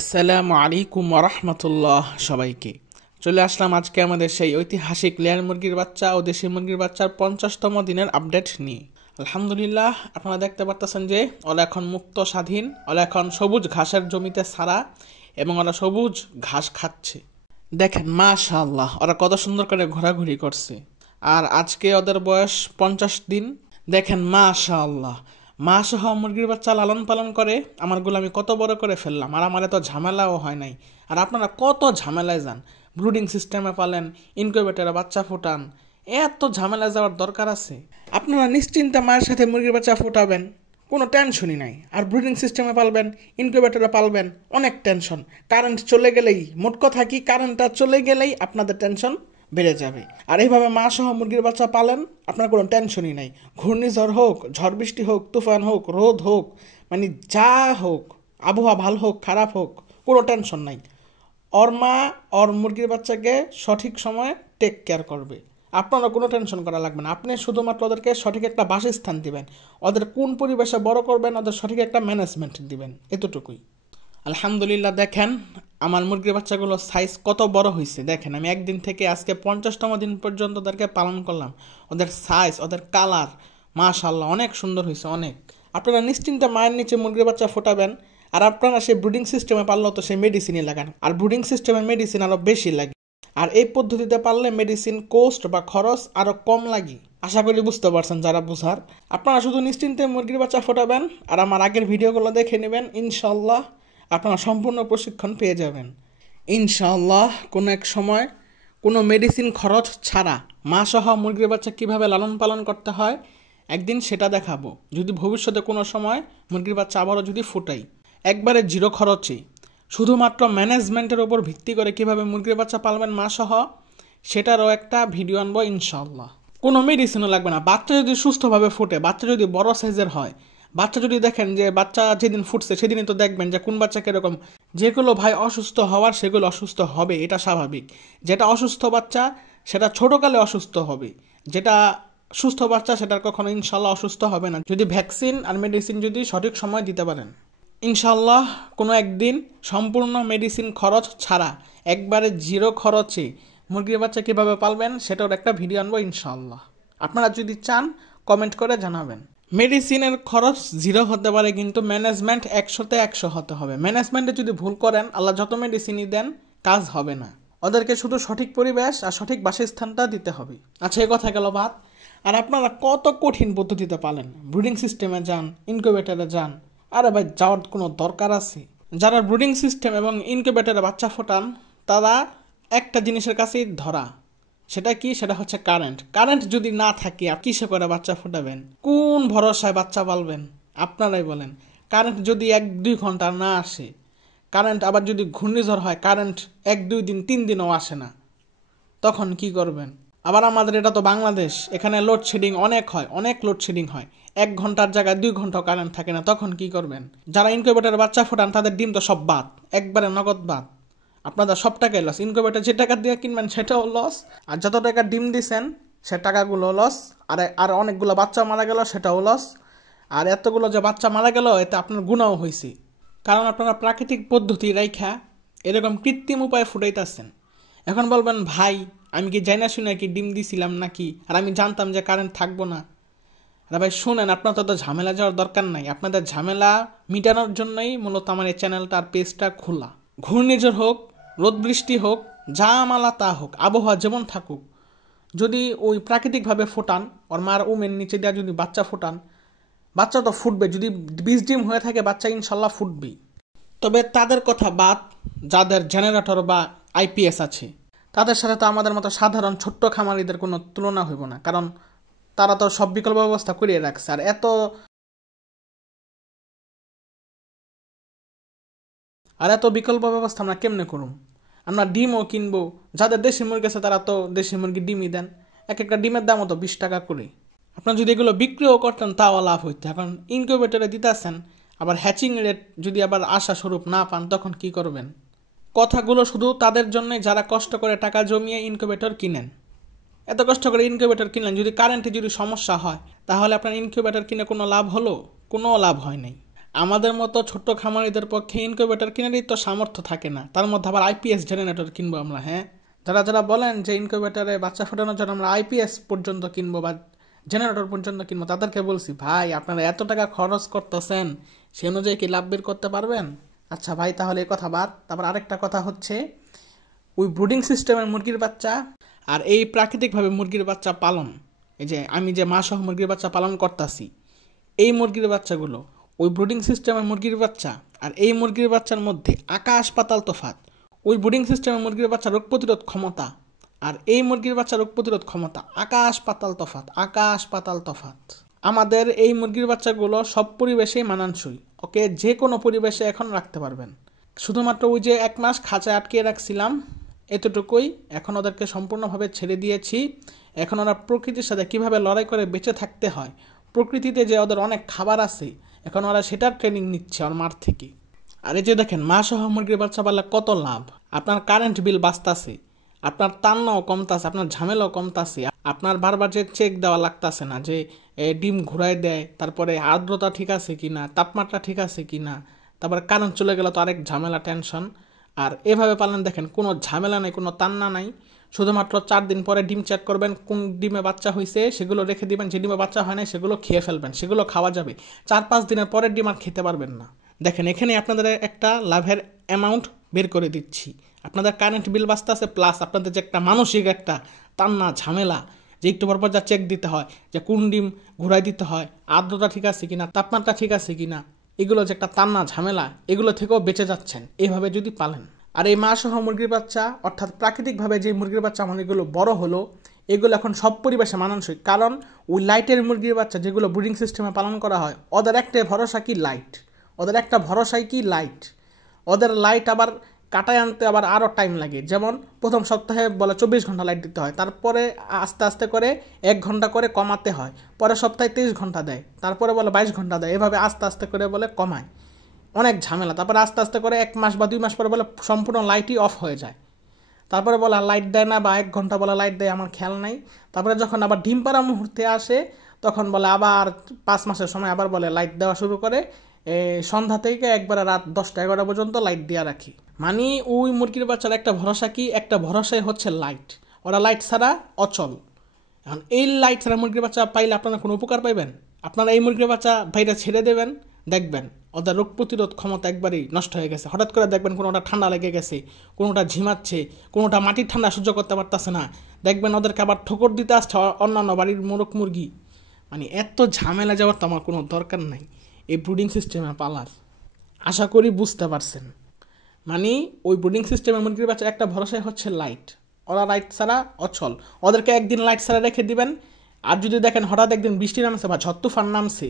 আসসালামু আলাইকুম ওরহমতুল্লাহ। সবাইকে চলে আসলাম আজকে আমাদের সেই ঐতিহাসিক লেয়ার মুরগির বাচ্চা ও দেশি মুরগির বাচ্চার 50তম দিনের আপডেট নিয়ে। আলহামদুলিল্লাহ, আপনারা দেখতে পারতেছেন যে ওরা এখন মুক্ত স্বাধীন, ওরা এখন সবুজ ঘাসের জমিতে ছাড়া এবং ওরা সবুজ ঘাস খাচ্ছে। দেখেন মাশাআল্লাহ, ওরা কত সুন্দর করে ঘোরাঘুরি করছে। আর আজকে ওদের বয়স 50 দিন। দেখেন মাশাআল্লাহ, মা সহ মুরগির বাচ্চা লালন পালন করে আমারগুলো আমি কত বড় করে ফেললাম, আর আমার এত ঝামেলাও হয় নাই। আর আপনারা কত ঝামেলায় যান, ব্রুডিং সিস্টেমে পালেন, ইনকিউবেটরে বাচ্চা ফুটান, এত ঝামেলায় যাওয়ার দরকার আছে? আপনারা নিশ্চিন্তে মায়ের সাথে মুরগির বাচ্চা ফুটাবেন, কোনো টেনশনই নাই। আর ব্রুডিং সিস্টেমে পালবেন, ইনকিউবেটরে পালবেন, অনেক টেনশন। কারেন্ট চলে গেলেই, মোট কথা কি, কারেন্টটা চলে গেলেই আপনাদের টেনশন বেড়ে যাবে। আর এইভাবে মা সহ মুরগির বাচ্চা পালেন, আপনার কোনো টেনশনই নাই। ঘূর্ণিঝড় হোক, ঝড় বৃষ্টি হোক, তুফান হোক, রোদ হোক, মানে যা হোক, আবহাওয়া ভালো হোক খারাপ হোক, কোনো টেনশন নাই। ওর মা ওর মুরগির বাচ্চাকে সঠিক সময়ে টেক কেয়ার করবে। আপনারও কোনো টেনশন করা লাগবে না। আপনি শুধুমাত্র ওদেরকে সঠিক একটা বাসস্থান দিবেন, ওদের কোন পরিবেশে বড় করবেন, ওদের সঠিক একটা ম্যানেজমেন্ট দিবেন, এতটুকুই। আলহামদুলিল্লাহ, দেখেন আমার মুরগির বাচ্চাগুলো সাইজ কত বড় হয়েছে। দেখেন আমি একদিন থেকে আজকে 50তম দিন পর্যন্ত ওদেরকে পালন করলাম। ওদের সাইজ, ওদের কালার মাশাআল্লাহ অনেক সুন্দর হয়েছে, অনেক। আপনারা নিশ্চিন্তে মায়ের নিচে মুরগির বাচ্চা ফোটাবেন। আর আপনারা সেই ব্রুডিং সিস্টেমে পারলেও তো সেই মেডিসিনই লাগান, আর ব্রুডিং সিস্টেমের মেডিসিন আরও বেশি লাগে। আর এই পদ্ধতিতে পারলে মেডিসিন কোস্ট বা খরচ আরও কম লাগে। আশা করি বুঝতে পারছেন যারা বুঝার। আপনারা শুধু নিশ্চিন্তে মুরগির বাচ্চা ফোটাবেন আর আমার আগের ভিডিওগুলো দেখে নেবেন, ইনশাল্লাহ আপনারা সম্পূর্ণ প্রশিক্ষণ পেয়ে যাবেন। ইনশাআল্লাহ কোনো এক সময় কোনো মেডিসিন খরচ ছাড়া মা সহ মুরগির বাচ্চা কীভাবে লালন পালন করতে হয় একদিন সেটা দেখাবো। যদি ভবিষ্যতে কোনো সময় মুরগির বাচ্চা আবারও যদি ফুটাই, একবারে জিরো খরচে শুধুমাত্র ম্যানেজমেন্টের ওপর ভিত্তি করে কীভাবে মুরগির বাচ্চা পালবেন মা সহ, সেটারও একটা ভিডিও আনবো ইনশাআল্লাহ। কোনো মেডিসিনও লাগবে না। বাচ্চা যদি সুস্থভাবে ফুটে, বাচ্চা যদি বড় সাইজের হয়, বাচ্চা যদি দেখেন যে বাচ্চা যেদিন ফুটছে সেদিনই তো দেখবেন যে কোন বাচ্চা কীরকম। যেগুলো ভাই অসুস্থ হওয়ার সেগুলো অসুস্থ হবে, এটা স্বাভাবিক। যেটা অসুস্থ বাচ্চা সেটা ছোটোকালে অসুস্থ হবে, যেটা সুস্থ বাচ্চা সেটার কখনো ইনশাল্লাহ অসুস্থ হবে না, যদি ভ্যাকসিন আর মেডিসিন যদি সঠিক সময় দিতে পারেন। ইনশাল্লাহ কোনো একদিন সম্পূর্ণ মেডিসিন খরচ ছাড়া একবারে জিরো খরচে মুরগির বাচ্চা কীভাবে পালবেন সেটার একটা ভিডিও আনবো ইনশাআল্লাহ। আপনারা যদি চান কমেন্ট করে জানাবেন। মেডিসিনের খরচ জিরো হতে পারে, কিন্তু ম্যানেজমেন্ট 100তে 100 হতে হবে। ম্যানেজমেন্টে যদি ভুল করেন, আল্লাহ যত মেডিসিনই দেন কাজ হবে না। ওদেরকে শুধু সঠিক পরিবেশ আর সঠিক বাসস্থানটা দিতে হবে। আচ্ছা, এই কথা গেল বাদ। আর আপনারা কত কঠিন পদ্ধতিতে পালেন, ব্রুডিং সিস্টেমে যান, ইনকিউবেটরে যান। আরে ভাই, যাওয়ার কোনো দরকার আছে? যারা ব্রুডিং সিস্টেম এবং ইনকিউবেটরে বাচ্চা ফোটান তারা একটা জিনিসের কাছেই ধরা, সেটা কি? সেটা হচ্ছে কারেন্ট। কারেন্ট যদি না থাকে কিসে করে বাচ্চা ফোটাবেন? কোন ভরসায় বাচ্চা পালবেন? আপনারাই বলেন। কারেন্ট যদি 1-2 ঘন্টা না আসে, কারেন্ট আবার যদি ঘূর্ণিঝড় হয়, কারেন্ট 1-2 দিন 3 দিনও আসে না, তখন কি করবেন? আবার আমাদের এটা তো বাংলাদেশ, এখানে লোডশেডিং অনেক হয়, অনেক লোডশেডিং হয়। 1 ঘন্টার জায়গায় 2 ঘন্টা কারেন্ট থাকে না, তখন কি করবেন? যারা ইনকিউবেটরে বাচ্চা ফোটান তাদের ডিম তো সব বাদ, একবারে নগদ বাদ। আপনাদের সব টাকাই লস। ইনকিউবেটর যে টাকা দিয়ে কিনবেন সেটাও লস, আর যত টাকা ডিম দিছেন সে টাকাগুলো লস। আর অনেকগুলো বাচ্চা মারা গেল, সেটাও লস। আর এতগুলো যে বাচ্চা মারা গেল এতে আপনার গুণাও হয়েছে, কারণ আপনারা প্রাকৃতিক পদ্ধতি রাইখা এরকম কৃত্রিম উপায়ে ফুটাইতেছেন। এখন বলবেন ভাই আমি কি জানি না শুনে কি ডিম দিছিলাম নাকি, আর আমি জানতাম যে কারেন্ট থাকবো না। আরে ভাই শুনেন, আপনার তো ঝামেলা যাওয়ার দরকার নাই। আপনাদের ঝামেলা মিটানোর জন্যই মূলত আমার এই চ্যানেলটা আর পেজটা খোলা। ঘূর্ণিঝড় হোক, রোদ বৃষ্টি হোক, যা মালা তা হোক, আবহাওয়া যেমন থাকুক, যদি ওই প্রাকৃতিকভাবে ফোটান, ওর মার উমের নিচে দেওয়া যদি বাচ্চা ফোটান, বাচ্চা তো ফুটবে। যদি 20 ডিম হয়ে থাকে বাচ্চা ইনশাল্লাহ ফুটবেই। তবে তাদের কথা বাদ, যাদের জেনারেটর বা আইপিএস আছে তাদের সাথে তো আমাদের মতো সাধারণ ছোট্ট খামারিদের কোনো তুলনা হইব না, কারণ তারা তো সব বিকল্প ব্যবস্থা করিয়ে রাখছে। আর এত বিকল্প ব্যবস্থা আমরা কেমনে করুম? আমরা ডিমও কিনবো। যাদের দেশি মুরগি আছে তারা তো দেশি মুরগি ডিমই দেন। এক একটা ডিমের দামও তো 20 টাকা করে। আপনারা যদি এগুলো বিক্রিও করতেন তাও লাভ হইতো। এখন ইনকিউবেটরে দিতেছেন, আবার হ্যাচিং রেট যদি আবার আশা স্বরূপ না পান, তখন কি করবেন? কথাগুলো শুধু তাদের জন্যই যারা কষ্ট করে টাকা জমিয়ে ইনকিউবেটর কিনেন। এত কষ্ট করে ইনকিউবেটর কিনলেন, যদি কারেন্টে যদি সমস্যা হয় তাহলে আপনার ইনকিউবেটর কিনে কোনো লাভ হলো? কোনো লাভ হয় নাই। আমাদের মতো ছোট্ট খামারিদের পক্ষে ইনকিউবেটর কেনারই তো সামর্থ্য থাকে না, তার মধ্যে আবার আইপিএস জেনারেটর কিনবো আমরা। হ্যাঁ, যারা যারা বলেন যে ইনকিউবেটরে বাচ্চা ফোটানোর জন্য আমরা আইপিএস পর্যন্ত কিনবো বা জেনারেটর পর্যন্ত কিনবো, তাদেরকে বলছি ভাই আপনারা এত টাকা খরচ করতেছেন, সে অনুযায়ী কি লাভ বের করতে পারবেন? আচ্ছা ভাই, তাহলে এই কথা বাদ। তারপর আরেকটা কথা হচ্ছে, ওই ব্রুডিং সিস্টেমের মুরগির বাচ্চা আর এই প্রাকৃতিকভাবে মুরগির বাচ্চা পালন, এই যে আমি যে মা সহ মুরগির বাচ্চা পালন করতেছি, এই মুরগির বাচ্চাগুলো ওই ব্রুডিং সিস্টেমের মুরগির বাচ্চা আর এই মুরগির বাচ্চার মধ্যে আকাশ পাতাল তফাৎ। ওই ব্রুডিং সিস্টেমের মুরগির বাচ্চা রোগ প্রতিরোধ ক্ষমতা আর এই মুরগির বাচ্চা রোগ প্রতিরোধ ক্ষমতা আকাশ পাতাল তফাৎ, আকাশ পাতাল তফাৎ। আমাদের এই মুরগির বাচ্চাগুলো সব পরিবেশেই মানানসই, ওকে যে কোনো পরিবেশে এখন রাখতে পারবেন। শুধুমাত্র ওই যে 1 মাস খাঁচায় আটকিয়ে রাখছিলাম এতটুকুই, এখন ওদেরকে সম্পূর্ণভাবে ছেড়ে দিয়েছি। এখন ওরা প্রকৃতির সাথে কিভাবে লড়াই করে বেঁচে থাকতে হয়, প্রকৃতিতে যে ওদের অনেক খাবার আছে, এখন ওরা সেটার ট্রেনিং নিচ্ছে ওর মার থেকে। আর এই যে দেখেন মা সহ মুরগির বাচ্চা পাললে কত লাভ, আপনার কারেন্ট বিল বাঁচতাছে, আপনার তান্নাও কমতাছে, আপনার ঝামেলাও কমতাছে, আপনার বারবার যে চেক দেওয়া লাগতাছে না যে ডিম ঘুরাই দেয়, তারপরে আর্দ্রতা ঠিক আছে কিনা, তাপমাত্রা ঠিক আছে কিনা, তারপরে কারেন্ট চলে গেলে তো আরেক ঝামেলা, টেনশন। আর এভাবে পালন দেখেন কোনো ঝামেলা নাই, কোনো তান্না নাই। শুধুমাত্র 4 দিন পরে ডিম চেক করবেন, কোন ডিমে বাচ্চা হয়েছে সেগুলো রেখে দিবেন, যে ডিমে বাচ্চা হয় না সেগুলো খেয়ে ফেলবেন, সেগুলো খাওয়া যাবে। 4-5 দিনের পরের ডিম আর খেতে পারবেন না। দেখেন এখানে আপনাদের একটা লাভের অ্যামাউন্ট বের করে দিচ্ছি, আপনাদের কারেন্ট বিল বাঁচতেছে, প্লাস আপনাদের যে একটা মানসিক একটা তান্না ঝামেলা, যে একটু পর যা চেক দিতে হয়, যে কোন ডিম ঘুরাই দিতে হয়, আর্দ্রতা ঠিক আছে কিনা, তাপমাত্রা ঠিক আছে কিনা, এগুলো যে একটা তান্না ঝামেলা, এগুলো থেকেও বেঁচে যাচ্ছেন এভাবে যদি পালেন। আর এই মা সহ মুরগির বাচ্চা অর্থাৎ প্রাকৃতিকভাবে যে মুরগির বাচ্চা আমাদের এগুলো বড় হলো, এগুলো এখন সব পরিবেশে মানানসই। কারণ ওই লাইটের মুরগির বাচ্চা যেগুলো ব্রিডিং সিস্টেমে পালন করা হয়, ওদের একটা ভরসা কি লাইট, ওদের একটা ভরসাই কি লাইট। ওদের লাইট আবার কাটায় আনতে আবার আরও টাইম লাগে। যেমন প্রথম সপ্তাহে বলে 24 ঘন্টা লাইট দিতে হয়, তারপরে আস্তে আস্তে করে 1 ঘন্টা করে কমাতে হয়, পরের সপ্তাহে 23 ঘন্টা দেয়, তারপরে বলে 22 ঘন্টা দেয়, এভাবে আস্তে আস্তে করে বলে কমায়, অনেক ঝামেলা। তারপরে আস্তে আস্তে করে 1 মাস বা 2 মাস পরে বলে সম্পূর্ণ লাইটই অফ হয়ে যায়, তারপরে বলে লাইট দেয় না, বা 1 ঘন্টা বলে লাইট দেয়, আমার খেয়াল নাই। তারপরে যখন আবার ডিম পাড়া মুহূর্তে আসে, তখন বলে আবার 5 মাসের সময় আবার বলে লাইট দেওয়া শুরু করে, সন্ধ্যা থেকে একবারে রাত 10টা-11টা পর্যন্ত লাইট দিয়ে রাখি। মানে ওই মুরগির বাচ্চার একটা ভরসা কি, একটা ভরসাই হচ্ছে লাইট, ওরা লাইট ছাড়া অচল। এখন এই লাইট ছাড়া মুরগির বাচ্চা পাইলে আপনারা কোনো উপকার পাইবেন? আপনারা এই মুরগির বাচ্চা বাইরে ছেড়ে দেবেন, দেখবেন ওদের রোগ প্রতিরোধ ক্ষমতা একবারেই নষ্ট হয়ে গেছে। হঠাৎ করে দেখবেন কোনোটা ঠান্ডা লেগে গেছে, কোনোটা ঝিমাচ্ছে, কোনোটা মাটির ঠান্ডা সহ্য করতে পারতেছে না, দেখবেন ওদেরকে আবার ঠোকর দিতে আসছে অন্যান্য বাড়ির মোরগ মুরগি। মানে এত ঝামেলা যাওয়ার তো আমার কোনো দরকার নাই এই ব্রুডিং সিস্টেমে পালার। আশা করি বুঝতে পারছেন। মানে ওই ব্রুডিং সিস্টেমের মুরগির বাচ্চার একটা ভরসাই হচ্ছে লাইট, ওরা লাইট ছাড়া অচল। ওদেরকে একদিন লাইট ছাড়া রেখে দিবেন, আর যদি দেখেন হঠাৎ একদিন বৃষ্টি নামছে বা ঝড় তুফান নামছে,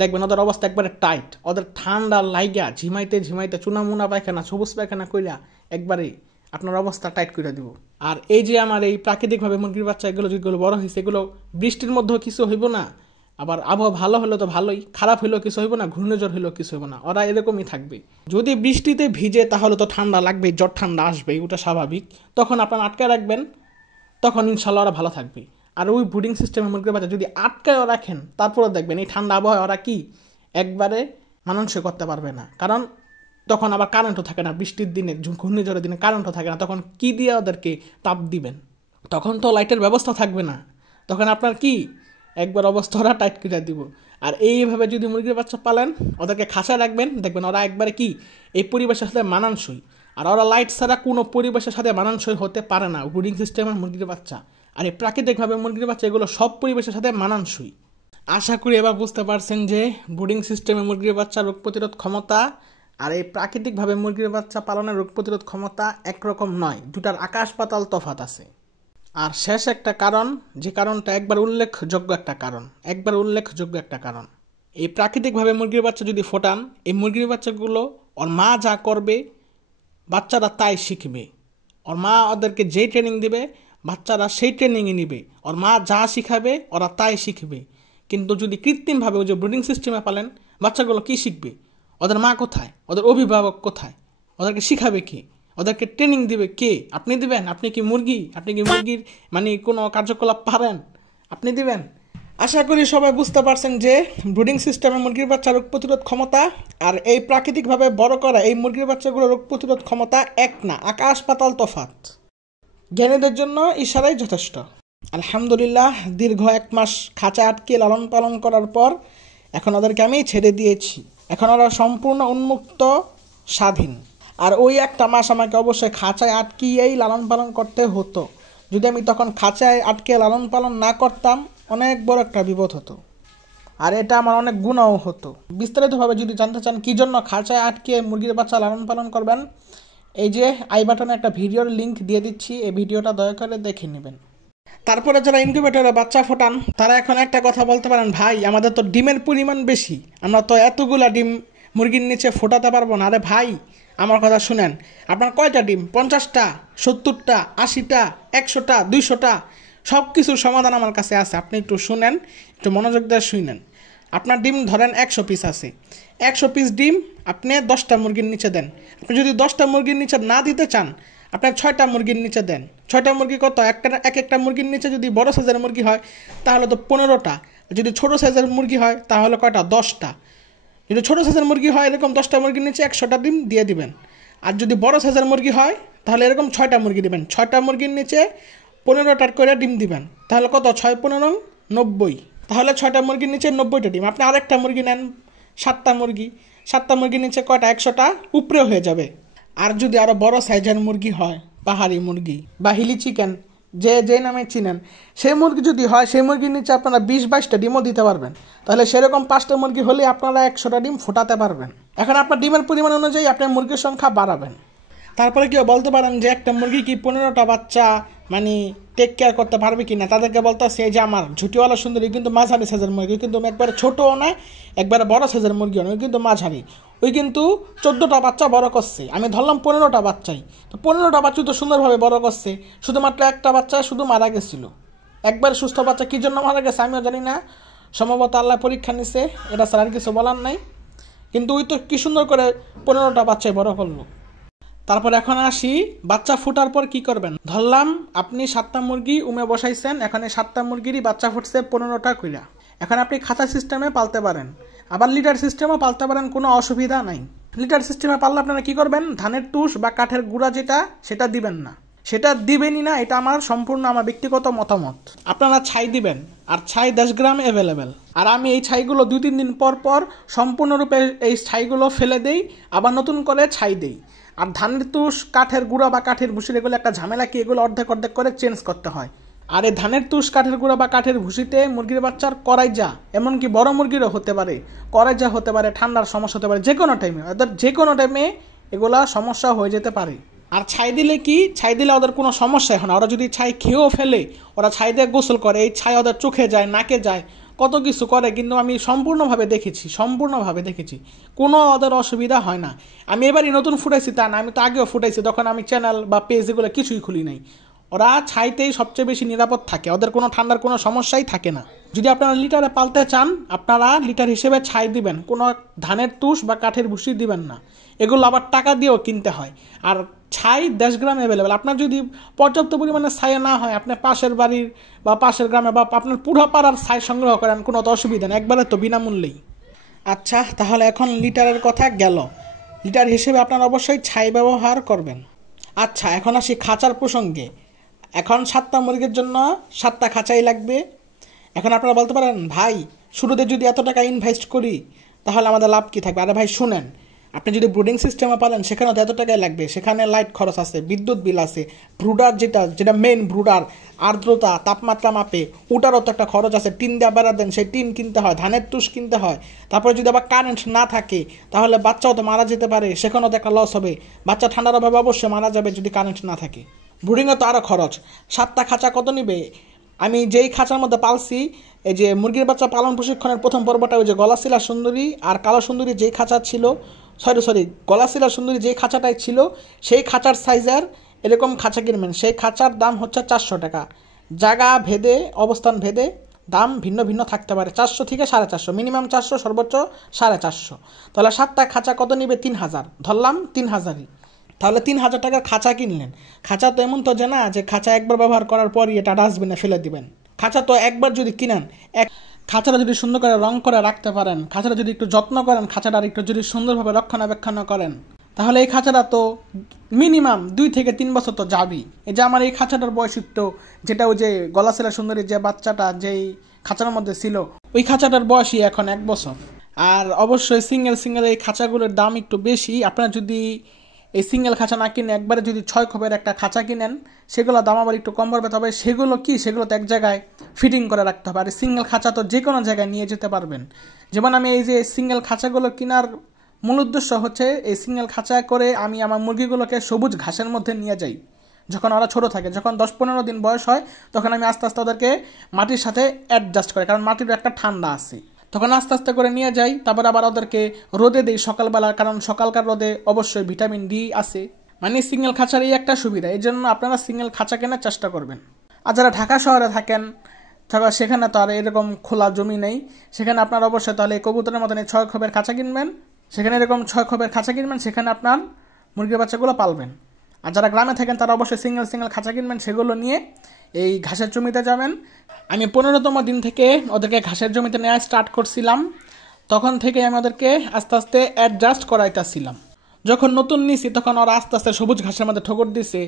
দেখবেন ওদের অবস্থা একবারে টাইট, ওদের ঠান্ডা লাইগা ঝিমাইতে ঝিমাইতে চুনামুনা পায়খানা, সবুজ পায়খানা কইরা একবারে আপনার অবস্থা টাইট করে দিব। আর এই যে আমার এই প্রাকৃতিকভাবে মুরগির বাচ্চা এগুলো যেগুলো বড় হয়েছে, এগুলো বৃষ্টির মধ্যেও কিছু হইব না, আবার আবহাওয়া ভালো হলে তো ভালোই, খারাপ হইলেও কিছু হইব না, ঘূর্ণিঝড় হইলেও কিছু হইব না, ওরা এরকমই থাকবে। যদি বৃষ্টিতে ভিজে তাহলে তো ঠান্ডা লাগবে, জ্বর ঠান্ডা আসবেই, ওটা স্বাভাবিক, তখন আপনার আটকে রাখবেন, তখন ইনশাল্লাহ ওরা ভালো থাকবে। আর ওই ব্রুডিং সিস্টেমে মুরগির বাচ্চা যদি আটকায়ও রাখেন, তারপরে দেখবেন এই ঠান্ডা আবহাওয়া ওরা কি একবারে মানানসই করতে পারবে না। কারণ তখন আবার কারেন্টও থাকে না, বৃষ্টির দিনে ঘূর্ণিঝড়ের দিনে কারেন্টও থাকে না, তখন কি দিয়ে ওদেরকে তাপ দিবেন? তখন তো লাইটের ব্যবস্থা থাকবে না, তখন আপনার কি একবার অবস্থা ওরা টাইট করে দিব। আর এইভাবে যদি মুরগির বাচ্চা পালেন, ওদেরকে খাঁচায় রাখবেন, দেখবেন ওরা একবারে কি এই পরিবেশের সাথে মানানসই। আর ওরা লাইট ছাড়া কোনো পরিবেশের সাথে মানানসই হতে পারে না ব্রুডিং সিস্টেমের মুরগির বাচ্চা। আর এই প্রাকৃতিকভাবে মুরগির বাচ্চা এগুলো সব পরিবেশের সাথে মানানসই। আশা করি এবার বুঝতে পারছেন যে ব্রুডিং সিস্টেমে মুরগির বাচ্চা রোগ প্রতিরোধ ক্ষমতা আর এই প্রাকৃতিকভাবে মুরগির বাচ্চা পালনের রোগ প্রতিরোধ ক্ষমতা একরকম নয়, দুটার আকাশ পাতাল তফাৎ আছে। আর শেষ একটা কারণ, যে কারণটা একবার উল্লেখযোগ্য একটা কারণ, এই প্রাকৃতিকভাবে মুরগির বাচ্চা যদি ফোটান, এই মুরগির বাচ্চাগুলো ওর মা যা করবে বাচ্চারা তাই শিখবে। ওর মা ওদেরকে যেই ট্রেনিং দেবে বাচ্চারা সেই ট্রেনিংই নিবে, ওর মা যা শিখাবে ওরা তাই শিখবে। কিন্তু যদি কৃত্রিমভাবে ওই যে ব্রিডিং সিস্টেমে পালেন, বাচ্চাগুলো কি শিখবে? ওদের মা কোথায়? ওদের অভিভাবক কোথায়? ওদেরকে শিখাবে কে? ওদেরকে ট্রেনিং দিবে কে? আপনি দিবেন? আপনি কি মুরগি? আপনি কি মুরগির মানে কোনো কার্যকলাপ পারেন? আপনি দিবেন? আশা করি সবাই বুঝতে পারছেন যে ব্রুডিং সিস্টেমে মুরগির বাচ্চা রোগ প্রতিরোধ ক্ষমতা আর এই প্রাকৃতিকভাবে বড় করা এই মুরগির বাচ্চাগুলো রোগ প্রতিরোধ ক্ষমতা এক না, আকাশ পাতাল তফাৎ। জ্ঞানীদের জন্য ইশারাই যথেষ্ট। আলহামদুলিল্লাহ, দীর্ঘ 1 মাস খাঁচা আটকে লালন পালন করার পর এখন ওদেরকে আমি ছেড়ে দিয়েছি। এখন ওরা সম্পূর্ণ উন্মুক্ত, স্বাধীন। আর ওই 1টা মাস আমাকে অবশ্যই খাঁচায় আটকিয়েই লালন পালন করতে হতো। যদি আমি তখন খাঁচায় আটকে লালন পালন না করতাম, অনেক বড় একটা বিপদ হতো, আর এটা আমার অনেক গুণাও হতো। বিস্তারিতভাবে যদি জানতে চান কী জন্য খাঁচায় আটকে মুরগির বাচ্চা লালন পালন করবেন, এই যে আই বাটনে একটা ভিডিওর লিঙ্ক দিয়ে দিচ্ছি, এই ভিডিওটা দয়া করে দেখে নেবেন। তারপরে যারা ইনকিউবেটরে বাচ্চা ফোটান তারা এখন একটা কথা বলতে পারেন, ভাই আমাদের তো ডিমের পরিমাণ বেশি, আমরা তো এতগুলা ডিম মুরগির নিচে ফোটাতে পারবো না। আরে ভাই, আমার কথা শুনেন, আপনার কয়টা ডিম? 50টা, 70টা, 80টা, 100টা, 200টা, সব কিছুর সমাধান আমার কাছে আছে। আপনি একটু শুনেন, একটু মনোযোগ দিয়ে শুনেন। আপনার ডিম ধরেন 100 পিস আছে, 100 পিস ডিম আপনি 10টা মুরগির নিচে দেন। আপনি যদি 10টা মুরগির নিচে না দিতে চান, আপনি 6টা মুরগির নিচে দেন। 6টা মুরগি কত? একটা মুরগির নিচে যদি বড় সাইজের মুরগি হয় তাহলে তো 15টা, যদি ছোটো সাইজের মুরগি হয় তাহলে কয়টা? 10টা। যদি ছোটো সাইজের মুরগি হয় এরকম 10টা মুরগির নিচে 100টা ডিম দিয়ে দিবেন। আর যদি বড় সাইজের মুরগি হয় তাহলে এরকম 6টা মুরগি দিবেন। 6টা মুরগির নিচে 15টা করে ডিম দিবেন। তাহলে কত? 6 15 90। তাহলে 6টা মুরগির নিচে 90টা ডিম। আপনি আরেকটা মুরগি নেন, 7টা মুরগি, 7টা মুরগির নিচে কয়টা? 100টা উপরে হয়ে যাবে। আর যদি আরও বড় সাইজের মুরগি হয়, পাহাড়ি মুরগি বা হিলি চিকেন, যে নামে চিনেন, সেই মুরগি যদি হয়, সেই মুরগির নিচে আপনারা 20-22টা ডিমও দিতে পারবেন। তাহলে সেরকম 5টা মুরগি হলে আপনারা 100টা ডিম ফোটাতে পারবেন। এখন আপনার ডিমের পরিমাণ অনুযায়ী আপনার মুরগির সংখ্যা বাড়াবেন। তারপরে কেউ বলতে পারেন যে একটা মুরগি কি 15টা বাচ্চা মানে টেক কেয়ার করতে পারবে কি না? তাদেরকে বলতে সে যে আমার ঝুটিওয়ালা সুন্দরী কিন্তু মাঝারি সাইজের মুরগি, কিন্তু একবারে ছোটও না একবারে বড় সাইজের মুরগিও না, ওই কিন্তু মাঝারি। ওই কিন্তু 14টা বাচ্চা বড় করছে, আমি ধরলাম 15টা বাচ্চাই, তো 15টা বাচ্চা তো সুন্দরভাবে বড় করছে। শুধুমাত্র একটা বাচ্চা শুধু মারা গেছিলো, একবার সুস্থ বাচ্চা। কী জন্য মারা গেছে আমিও জানি না, সম্ভবত আল্লাহ পরীক্ষা নিছে, এটা স্যার আর কিছু বলার নাই। কিন্তু ওই তো কী সুন্দর করে 15টা বাচ্চাই বড় করলো। তারপর এখন আসি বাচ্চা ফুটার পর কি করবেন। ধরলাম আপনি 7টা মুরগি উমে বসাইছেন, এখন এই 7টা মুরগিরই বাচ্চা ফুটছে 15টা কইরা। এখন আপনি খাঁচা সিস্টেমে পালতে পারেন, আবার লিটার সিস্টেমও পালতে পারেন, কোনো অসুবিধা নাই। লিটার সিস্টেমে পাললে আপনারা কি করবেন, ধানের তুষ বা কাঠের গুঁড়া যেটা সেটা দিবেন না, সেটা দিবেনই না, এটা আমার সম্পূর্ণ আমার ব্যক্তিগত মতামত। আপনারা ছাই দিবেন, আর ছাই 10 গ্রাম অ্যাভেলেবেল। আর আমি এই ছাইগুলো 2-3 দিন পর পর সম্পূর্ণরূপে এই ছাইগুলো ফেলে দেই, আবার নতুন করে ছাই দেই। আর ধানের তুষ, কাঠের গুঁড়া বা কাঠের ভুসির এগুলো একটা ঝামেলা কি, এগুলো অর্ধেক অর্ধেক করে চেঞ্জ করতে হয়। আর এই ধানের তুষ, কাঠের গুঁড়া বা কাঠের ভুসিতে মুরগির বাচ্চার করাইজা, এমনকি বড় মুরগিরও হতে পারে, করাইজা হতে পারে, ঠান্ডার সমস্যা হতে পারে, যে কোনো টাইমে এগুলা সমস্যা হয়ে যেতে পারে। আর ছাই দিলে কি, ছাই দিলে ওদের কোনো সমস্যা হয় না। ওরা যদি ছাই খেয়েও ফেলে, ওরা ছাই দিয়ে গোসল করে, এই ছাই ওদের চোখে যায়, নাকে যায়, কত কিছু করে, কিন্তু আমি সম্পূর্ণভাবে দেখেছি, কোনো ওদের অসুবিধা হয় না। আমি এবারই নতুন ফুটাইছি তা না, আমি তো আগেও ফুটাইছি, তখন আমি চ্যানেল বা পেজ এগুলো কিছুই খুলি নাই। ওরা ছাইতেই সবচেয়ে বেশি নিরাপদ থাকে, ওদের কোনো ঠান্ডার কোনো সমস্যাই থাকে না। যদি আপনারা লিটারে পালতে চান, আপনারা লিটার হিসেবে ছাই দিবেন, কোনো ধানের তুষ বা কাঠের ভুসি দিবেন না, এগুলো আবার টাকা দিয়েও কিনতে হয়। আর ছাই 10 গ্রাম অ্যাভেলেবেল। আপনার যদি পর্যাপ্ত পরিমাণে ছাই না হয়, আপনি পাশের বাড়ির বা পাশের গ্রামে বা আপনার পুরো পাড়ার ছাই সংগ্রহ করেন, কোনো তো অসুবিধা নেই, একবারে তো বিনামূল্যেই। আচ্ছা, তাহলে এখন লিটারের কথা গেল, লিটার হিসেবে আপনারা অবশ্যই ছাই ব্যবহার করবেন। আচ্ছা, এখন আসি খাঁচার প্রসঙ্গে। এখন 7টা মুরগির জন্য 7টা খাঁচাই লাগবে। এখন আপনারা বলতে পারেন, ভাই শুরুতে যদি এত টাকা ইনভেস্ট করি তাহলে আমাদের লাভ কী থাকবে? আরে ভাই শুনেন, আপনি যদি ব্রুডিং সিস্টেমে পালেন সেখানেও তো এত টাকাই লাগবে, সেখানে লাইট খরচ আছে, বিদ্যুৎ বিল আছে, ব্রুডার যেটা মেন ব্রুডার, আর্দ্রতা তাপমাত্রা মাপে ওটারও তো একটা খরচ আছে, টিন দেওয়া বেড়া দেন, সেই টিন কিনতে হয়, ধানের তুষ কিনতে হয়। তারপরে যদি আবার কারেন্ট না থাকে তাহলে বাচ্চাও তো মারা যেতে পারে, সেখানেও তো একটা লস হবে, বাচ্চা ঠান্ডার অভাবে অবশ্যই মারা যাবে যদি কারেন্ট না থাকে। ব্রুডিংয়ে তো আরও খরচ। 7টা খাঁচা কত নিবে? আমি যেই খাঁচার মধ্যে পালছি, এই যে মুরগির বাচ্চা পালন প্রশিক্ষণের প্রথম পর্বটা, ওই যে গলাশিলা সুন্দরী আর কালো সুন্দরী যেই খাঁচা ছিল, গলাশিলা সুন্দরী যেই খাঁচাটাই ছিল, সেই খাঁচার সাইজের এরকম খাঁচা কিনবেন। সেই খাঁচার দাম হচ্ছে 400 টাকা। জায়গা ভেদে, অবস্থান ভেদে দাম ভিন্ন ভিন্ন থাকতে পারে, 400 থেকে 450, মিনিমাম 400, সর্বোচ্চ 450। তাহলে 7টা খাঁচা কত নিবে? 3000, ধরলাম 3000ই। তাহলে 3000 টাকার খাঁচা কিনলেন। খাঁচা তো এমন তো যে না যে খাঁচা একবার ব্যবহার করার পরই এটা ডাস্টবিনে ফেলে দিবেন। খাঁচা তো একবার যদি কিনেন, খাঁচাটা যদি সুন্দর করে রং করে রাখতে পারেন, খাঁচাটা যদি একটু যত্ন করেন, খাঁচাটা একটু যদি সুন্দরভাবে রক্ষণাবেক্ষণ করেন, তাহলে এই খাঁচাটা তো মিনিমাম 2 থেকে 3 বছর তো যাবেই। এই যে আমার এই খাঁচাটার বয়স একটু, যেটা ওই যে গলাশিলা সুন্দরী যে বাচ্চাটা যেই খাঁচার মধ্যে ছিল, ওই খাঁচাটার বয়সই এখন 1 বছর। আর অবশ্যই সিঙ্গেল এই খাঁচাগুলোর দাম একটু বেশি। আপনারা যদি এই সিঙ্গেল খাঁচা না কিনে একবারে যদি 6 খোপের একটা খাঁচা কিনেন, সেগুলোর দাম আবার একটু কম পড়বে। তবে সেগুলো তো এক জায়গায় ফিটিং করে রাখতে হবে। আর সিঙ্গেল খাঁচা তো যে কোনো জায়গায় নিয়ে যেতে পারবেন। যেমন আমি এই যে সিঙ্গেল খাঁচাগুলো কেনার মূল উদ্দেশ্য হচ্ছে, এই সিঙ্গেল খাঁচা করে আমি আমার মুরগিগুলোকে সবুজ ঘাসের মধ্যে নিয়ে যাই। যখন ওরা ছোট থাকে, যখন 10-15 দিন বয়স হয়, তখন আমি আস্তে আস্তে ওদেরকে মাটির সাথে অ্যাডজাস্ট করি, কারণ মাটির একটা ঠান্ডা আছে। তখন আস্তে আস্তে করে নিয়ে যাই। তারপর আবার ওদেরকে রোদে দিই সকালবেলা, কারণ সকালকার রোদে অবশ্যই ভিটামিন ডি আছে। মানে সিঙ্গেল খাঁচার এই একটা সুবিধা, এই জন্য আপনারা সিঙ্গেল খাঁচা কেনার চেষ্টা করবেন। আর যারা ঢাকা শহরে থাকেন, সেখানে তো আর এরকম খোলা জমি নেই, সেখানে আপনার অবশ্যই তাহলে কবুতরের মতন এই 6 খোপের খাঁচা কিনবেন। সেখানে এরকম 6 খোপের খাঁচা কিনবেন, সেখানে আপনার মুরগির বাচ্চাগুলো পালবেন। আর যারা গ্রামে থাকেন তারা অবশ্যই সিঙ্গেল খাঁচা কিনবেন, সেগুলো নিয়ে এই ঘাসের জমিতে যাবেন। আমি 15তম দিন থেকে ওদেরকে ঘাসের জমিতে নেওয়া স্টার্ট করছিলাম, তখন থেকে আমি ওদেরকে আস্তে আস্তে অ্যাডজাস্ট করাইতেছিলাম। যখন নতুন নিছি তখন ওরা আস্তে আস্তে সবুজ ঘাসের মধ্যে ঠোকর দিছে,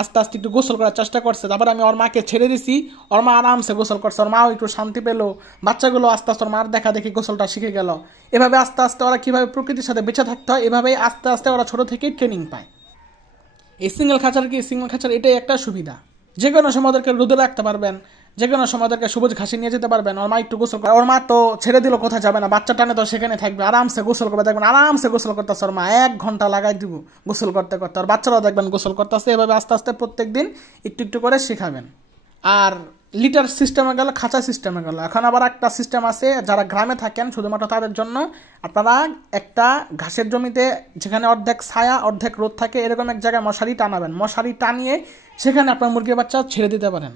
আস্তে আস্তে একটু গোসল করার চেষ্টা করছে। তারপর আমি ওর মাকে ছেড়ে দিছি, ওর মা আরামসে গোসল করছে, ওর মাও একটু শান্তি পেলো। বাচ্চাগুলো আস্তে আস্তে ওর মার দেখা দেখি গোসলটা শিখে গেল। এভাবে আস্তে আস্তে ওরা কীভাবে প্রকৃতির সাথে বেঁচে থাকতে হয়, এভাবেই আস্তে আস্তে ওরা ছোটো থেকেই ট্রেনিং পায়। এই সিঙ্গেল খাঁচার এটাই একটা সুবিধা, যে কোনো সময় ওদেরকে রোদে রাখতে পারবেন, যে কোনো সময় ওদেরকে সবুজ ঘাসে নিয়ে যেতে পারবেন। ওর মা একটু গোসল করে, ওর মা তো ছেড়ে দিল কোথায় যাবে না, বাচ্চা টানে তো সেখানে থাকবে, আরামসে গোসল করবে। দেখবেন আরামসে গোসল করতেছে ওর মা, 1 ঘন্টা লাগাই দিব গোসল করতে করতে। আর বাচ্চারাও দেখবেন গোসল করতেছে। এভাবে আস্তে আস্তে প্রত্যেক দিন একটু একটু করে শেখাবেন। আর লিটার সিস্টেমে গেল, খাঁচা সিস্টেমে গেল। এখন আবার একটা সিস্টেম আছে, যারা গ্রামে থাকেন শুধুমাত্র তাদের জন্য। আপনারা একটা ঘাসের জমিতে, যেখানে অর্ধেক ছায়া অর্ধেক রোদ থাকে, এরকম এক জায়গায় মশারি টানাবেন। মশারি টানিয়ে সেখানে আপনার মুরগির বাচ্চা ছেড়ে দিতে পারেন।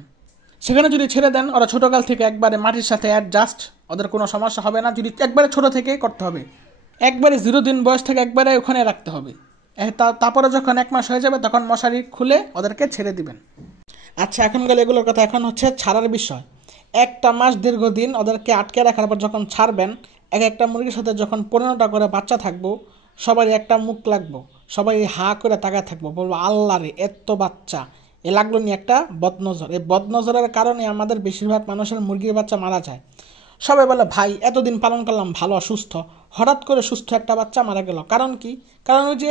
সেখানে যদি ছেড়ে দেন, ওরা ছোটোকাল থেকে একবারে মাটির সাথে অ্যাডজাস্ট, ওদের কোনো সমস্যা হবে না। যদি একবারে ছোটো থেকে করতে হবে, একবারে 0 দিন বয়স থেকে একবারে ওখানে রাখতে হবে। তারপরে যখন 1 মাস হয়ে যাবে তখন মশারি খুলে ওদেরকে ছেড়ে দিবেন। আচ্ছা, এখন গেলে এগুলোর কথা। এখন হচ্ছে ছাড়ার বিষয়। 1টা মাস দীর্ঘদিন ওদেরকে আটকে রাখার পর যখন ছাড়বেন, একটা মুরগির সাথে যখন 15টা করে বাচ্চা থাকবো, সবাই একটা মুখ লাগবো, সবাই হা করে তাকায় থাকবো, বলবো আল্লাহ রে এত বাচ্চা, এ লাগলো নি একটা বদনজর। এই বদনজরের কারণে আমাদের বেশিরভাগ মানুষের মুরগির বাচ্চা মারা যায়। সবাই বলে ভাই এতদিন পালন করলাম ভালো সুস্থ, হঠাৎ করে সুস্থ একটা বাচ্চা মারা গেল। কারণ কি? কারণ ওই যে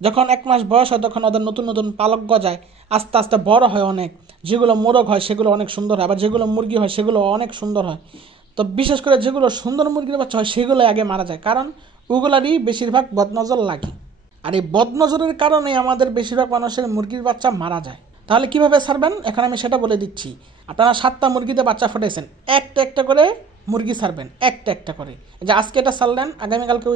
যখন 1 মাস বয়স হয় তখন ওদের নতুন নতুন পালক গজায়, আস্তে আস্তে বড় হয় অনেক। যেগুলো মোরগ হয় সেগুলো অনেক সুন্দর হয়, আবার যেগুলো মুরগি হয় সেগুলো অনেক সুন্দর হয়। তো বিশেষ করে যেগুলো সুন্দর মুরগির বাচ্চা হয় সেগুলো আগে মারা যায়, কারণ ওগুলারই বেশিরভাগ বদনজর লাগে। আর এই বদনজরের কারণে আমাদের বেশিরভাগ মানুষের মুরগির বাচ্চা মারা যায়। তাহলে কিভাবে ছাড়বেন এখন আমি সেটা বলে দিচ্ছি। আপনারা 7টা মুরগিতে বাচ্চা ফুটাইছেন, একটা একটা করে মুরগি ছাড়বেন, একটা একটা করে। যে আজকে এটা ছাড়লেন, আগামীকালকে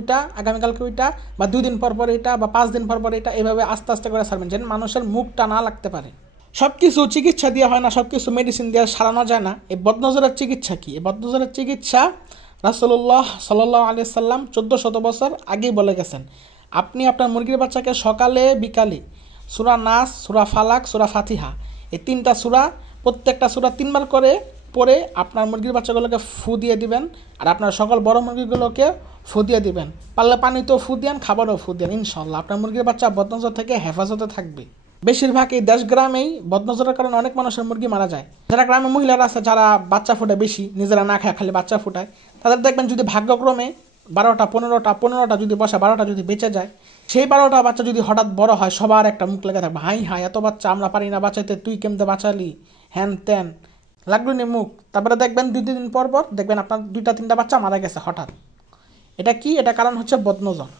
ওইটা, বা 2 দিন পর পর এটা, বা 5 দিন পর পর এটা, এভাবে আস্তে আস্তে করে ছাড়বেন, যেন মানুষের মুখটা না লাগতে পারে। সব কিছু চিকিৎসা দেওয়া হয় না, সব কিছু মেডিসিন দিয়ে সারানো যায় না। এই বদনজরের চিকিৎসা কি? এই বদনজরের চিকিৎসা রাসূলুল্লাহ সাল্লাল্লাহু আলাইহি সাল্লাম 1400 বছর আগেই বলে গেছেন। আপনি আপনার মুরগির বাচ্চাকে সকালে বিকালে সূরা নাস, সূরা ফালাক, সূরা ফাতিহা, এই 3টা সূরা, প্রত্যেকটা সূরা 3 বার করে পরে আপনার মুরগির বাচ্চাগুলোকে ফু দিয়ে দিবেন। আর আপনার সকল বড় মুরগিগুলোকে ফু দিয়ে দিবেন। পারলে পানিতেও ফু দেন, খাবারও ফু দেন। ইনশাল্লাহ আপনার মুরগির বাচ্চা বদনজর থেকে হেফাজতে থাকবে। বেশিরভাগ এই দেশ গ্রামেই বদনজরের কারণে অনেক মানুষের মুরগি মারা যায়। যারা গ্রামে মহিলারা আছে, যারা বাচ্চা ফোটায় বেশি, নিজেরা না খায় খালি বাচ্চা ফোটায়, তাদের দেখবেন যদি ভাগ্যক্রমে 12টা 15টা যদি বসে, 12টা যদি বেঁচে যায়, সেই 12টা বাচ্চা যদি হঠাৎ বড় হয়, সবার একটা মুখ লেগে থাকবে, হাই হাই এত বাচ্চা আমরা পারি না বাঁচাইতে, তুই কেমতে বাঁচালি, হ্যান ত্যান, লাগলো নি মুখ। তারপরে দেখবেন 2 দিন পর পর দেখবেন আপনার 2টা 3টা বাচ্চা মারা গেছে হঠাৎ। এটা কি? এটা কারণ হচ্ছে বদনজর।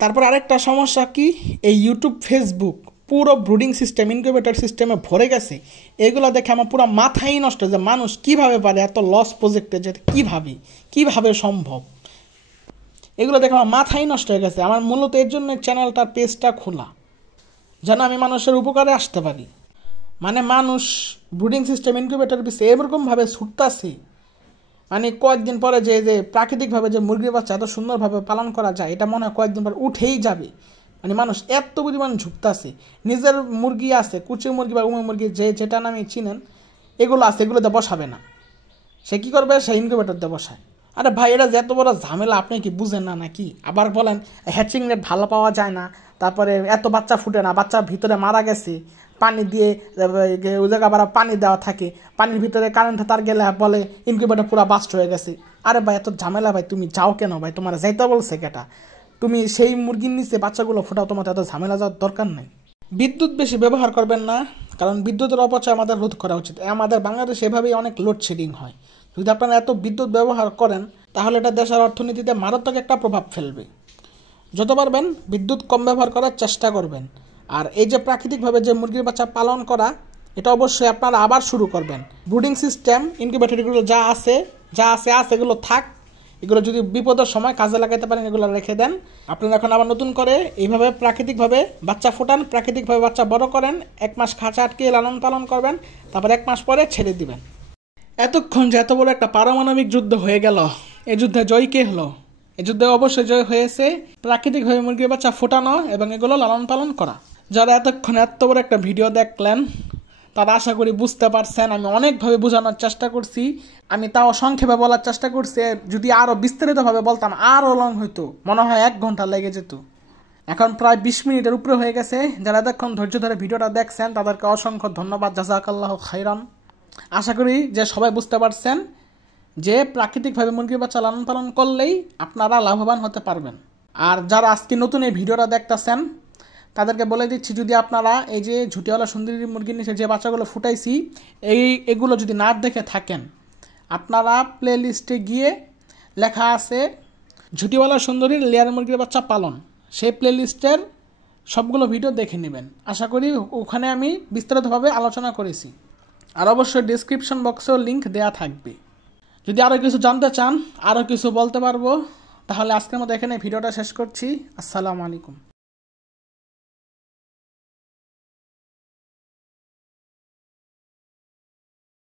তারপর আরেকটা সমস্যা কি? এই ইউটিউব, ফেসবুক পুরো ব্রুডিং সিস্টেম, ইনকিউবেটর সিস্টেমে ভরে গেছে। এগুলো দেখে আমার পুরো মাথাই নষ্ট, যে মানুষ কিভাবে পারে এত লস প্রজেক্টে যেতে, কিভাবে সম্ভব। এগুলো দেখে আমার মাথাই নষ্ট হয়ে গেছে। আমার মূলত এর জন্য চ্যানেলটার পেজটা খোলা, যেন আমি মানুষের উপকারে আসতে পারি। মানে মানুষ ব্রুডিং সিস্টেম, ইনকিউবেটর পিছিয়ে এরকমভাবে ছুটতাছে, মানে কয়েকদিন পরে যে প্রাকৃতিকভাবে যে মুরগির বাচ্চা এত সুন্দরভাবে পালন করা যায়, এটা মনে হয় কয়েকদিন পর উঠেই যাবে। মানে মানুষ এত পরিমাণ ঝুঁকতাছে। নিজের মুরগি আছে, কুচি মুরগি বা উমে মুরগি, যেটা নামে চিনেন, এগুলো আছে, এগুলোতে বসাবে না। সে কী করবে, সে ইনকিউবেটর দিয়ে বসায়। আরে ভাই, এটা যে এত বড় ঝামেলা আপনি কি বুঝেন না নাকি? আবার বলেন হ্যাচিং রেট ভালো পাওয়া যায় না, তারপরে এত বাচ্চা ফুটে না, বাচ্চা ভিতরে মারা গেছে, পানি দিয়ে ওই জায়গা আবার পানি দেওয়া থাকে, পানির ভিতরে কারেন্ট তার গেলে বলে ইনকিউবেটর পুরো বাস্ট হয়ে গেছে। আরে ভাই এত ঝামেলা ভাই, তুমি যাও কেন ভাই? তোমার যাইতে বলছে কেটা? তুমি সেই মুরগির নিচে বাচ্চাগুলো ফোটাও, তোমার এত ঝামেলা যাওয়ার দরকার নেই। বিদ্যুৎ বেশি ব্যবহার করবেন না, কারণ বিদ্যুতের অপচয় আমাদের রোধ করা উচিত। আমাদের বাংলাদেশে এভাবেই অনেক লোডশেডিং হয়। যদি আপনারা এত বিদ্যুৎ ব্যবহার করেন তাহলে এটা দেশের অর্থনীতিতে মারাত্মক একটা প্রভাব ফেলবে। যত পারবেন বিদ্যুৎ কম ব্যবহার করার চেষ্টা করবেন। আর এই যে প্রাকৃতিকভাবে যে মুরগির বাচ্চা পালন করা, এটা অবশ্যই আপনারা আবার শুরু করবেন। ব্রুডিং সিস্টেম, ইনকিউবেটরগুলো যা আছে এগুলো থাক, এগুলো যদি বিপদের সময় কাজে লাগাতে পারেন এগুলো রেখে দেন। আপনারা এখন আবার নতুন করে এইভাবে প্রাকৃতিকভাবে বাচ্চা ফোটান, প্রাকৃতিকভাবে বাচ্চা বড় করেন, 1 মাস খাঁচা আটকিয়ে লালন পালন করবেন, তারপর 1 মাস পরে ছেড়ে দিবেন। এতক্ষণ যে এত বড় একটা পারমাণবিক যুদ্ধ হয়ে গেল, এই যুদ্ধে জয় কে হলো? এই যুদ্ধে অবশ্যই জয় হয়েছে প্রাকৃতিকভাবে মুরগির বাচ্চা ফোটানো এবং এগুলো লালন পালন করা। যারা এতক্ষণ এত বড় একটা ভিডিও দেখলেন তারা আশা করি বুঝতে পারছেন। আমি অনেকভাবে বোঝানোর চেষ্টা করছি, আমি তাও সংক্ষেপে বলার চেষ্টা করছি। যদি আরও বিস্তারিতভাবে বলতাম আরও লং হইতো, মনে হয় 1 ঘন্টা লেগে যেত। এখন প্রায় 20 মিনিটের উপরে হয়ে গেছে। যারা এতক্ষণ ধৈর্য ধরে ভিডিওটা দেখছেন তাদেরকে অসংখ্য ধন্যবাদ, জাযাকাল্লাহু খাইরান। আশা করি যে সবাই বুঝতে পারছেন যে প্রাকৃতিকভাবে মুরগির বাচ্চা লালন পালন করলেই আপনারা লাভবান হতে পারবেন। আর যারা আজকে নতুন এই ভিডিওটা দেখতেছেন তাদেরকে বলে দিচ্ছি, যদি আপনারা এই যে ঝুটিওয়ালা সুন্দরী মুরগির নিচে যে বাচ্চাগুলো ফুটাইছি এগুলো যদি না দেখে থাকেন, আপনারা প্লে লিস্টে গিয়ে লেখা আছে ঝুটিওয়ালা সুন্দরীর লেয়ার মুরগির বাচ্চা পালন, সেই প্লে লিস্টের সবগুলো ভিডিও দেখে নেবেন। আশা করি ওখানে আমি বিস্তারিতভাবে আলোচনা করেছি। আর অবশ্যই ডেসক্রিপশন বক্সেও লিঙ্ক দেওয়া থাকবে। যদি আরও কিছু জানতে চান, আরও কিছু বলতে পারবো, তাহলে আজকের মতো এখানে ভিডিওটা শেষ করছি। আসসালামু আলাইকুম।